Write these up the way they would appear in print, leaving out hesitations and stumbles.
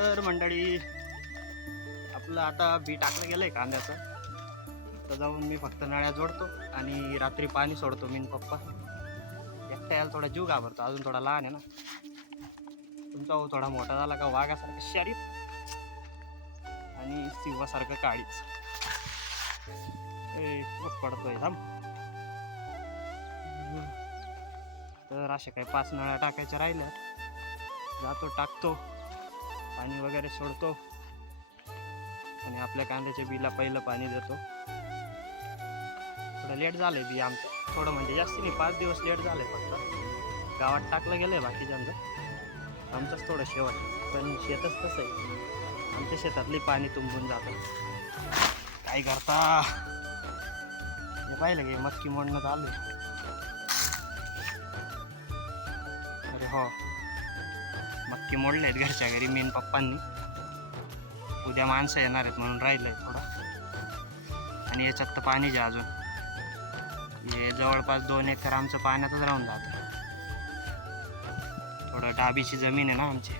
तर मंडळी आपलं आता बी टाकलं गेलंय कांद्याचं, तर जाऊन मी फक्त नळ्या जोडतो आणि रात्री पाणी सोडतो. मी पप्पा एकटा यायला थोडा जीव घाबरतो, अजून थोडा लहान आहे ना. तुमचा हो थोडा मोठा झाला का वाघासारखं शरीर आणि सिंहासारखं काळीच पडतोय थांब. तर अशा काही 5 नळ्या टाकायच्या राहिल्या, जातो टाकतो पाणी वगैरे सोडतो आणि आपल्या कांद्याच्या बीला पहिलं पाणी देतो. थोडं लेट झालंय बी आमचं, थोडं म्हणजे जास्ती नाही, 5 दिवस लेट झालंय. फक्त गावात टाकलं गेलंय बाकीच्यांचं, आमचंच थोडं शेवट. पण शेतच तसं आहे, आमच्या शेतातले पाणी तुंबून जातं. काय करता, हे पाहिलं की मक्की मोडणं चालू आहे. अरे हो, मक्की मोडले आहेत घरच्या घरी मीन पप्पांनी. उद्या माणसं येणार आहेत म्हणून राहिलंय थोडं. आणि याच्यात तर पाणी जे अजून हे जवळपास 2 एकर आमचं पाण्यातच राहून जातं. थोडं डाबीची जमीन आहे ना आमची.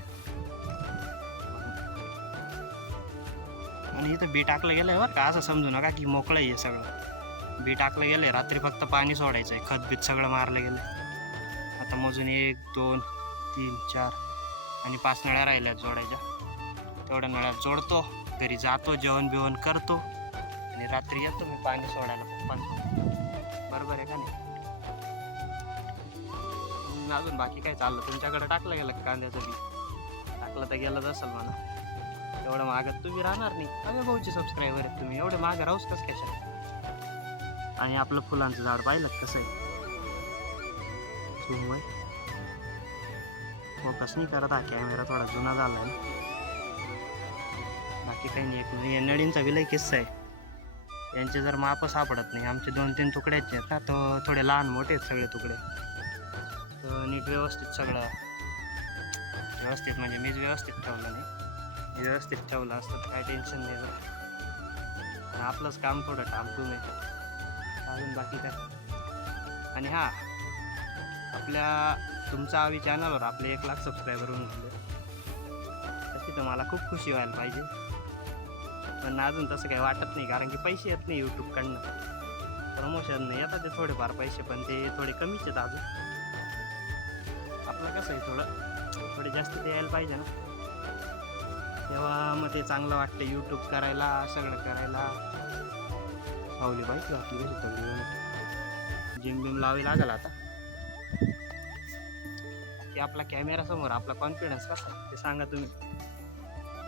आणि इथं बी टाकलं गेलंय बरं का, असं समजू नका की मोकळं आहे सगळं. बी टाकलं गेलंय, रात्री फक्त पाणी सोडायचं आहे, खत बीत सगळं मारलं गेलं. आता मोजून 1 2 3 4 आणि 5 नळ्या राहिल्यात जोडायच्या. तेवढ्या नळ्या जोडतो, घरी जातो, जेवण बिवण करतो आणि रात्री येतो मी पाणी सोडायला पप्पांचं. बरोबर आहे का नाही? अजून बाकी काय चाललं तुमच्याकडे? टाकलं गेलं का कांद्याचं बी? टाकलं तर गेलंच असेल म्हणा. एवढं मागत तुम्ही राहणार नाही. अरे भाऊचे सबस्क्रायबर आहेत तुम्ही, एवढे मागं राहूच कसं कशा? आणि आपलं फुलांचं झाड पाहिलं कसं आहे, फोकस नाही करत, हा कॅमेरा थोडा जुना झाला आहे. बाकी काही नाही. एक नळींचा विलय किस्सा आहे. यांचे जर माप सापडत नाही, आमचे 2-3 तुकड्याचे आहेत ना, तर थोडे लहान मोठे आहेत सगळे तुकडे. तर नीट व्यवस्थित सगळं व्यवस्थित म्हणजे मीच व्यवस्थित ठेवलं नाही, व्यवस्थित ठेवलं असतं तर काय टेन्शन नाही. आपलंच काम थोडं टामटूम आहे अजून, बाकी काय. आणि हां, आपल्या तुमच्या आवी चॅनलवर आपले 1 लाख सबस्क्रायबर होऊन गेले. तशी तर मला खूप खुशी व्हायला पाहिजे, पण अजून तसं काही वाटत नाही, कारण की पैसे येत नाही यूट्यूबकडनं. प्रमोशन नाही येतात ते थोडेफार पैसे, पण ते थोडे कमीच आहेत अजून. आपलं कसं आहे थोडे जास्त ते यायला पाहिजे ना, तेव्हा मग ते चांगलं वाटतं यूट्यूब करायला, सगळं करायला. पावली पाहिजे आपली कशी तगडी, जिम बिम लावावी लागेल आता. की आपला कॅमेरासमोर आपला कॉन्फिडन्स कसा ते सांगा तुम्ही.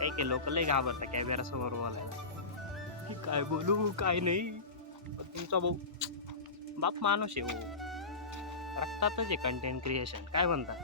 काही लोक लय घाबरतात कॅमेरासमोर बोलायला, की काय बोलू काय नाही. पण तुमचा भाऊ बाप माणूस आहे हो, रक्तातच आहे कंटेंट क्रिएशन, काय म्हणतात.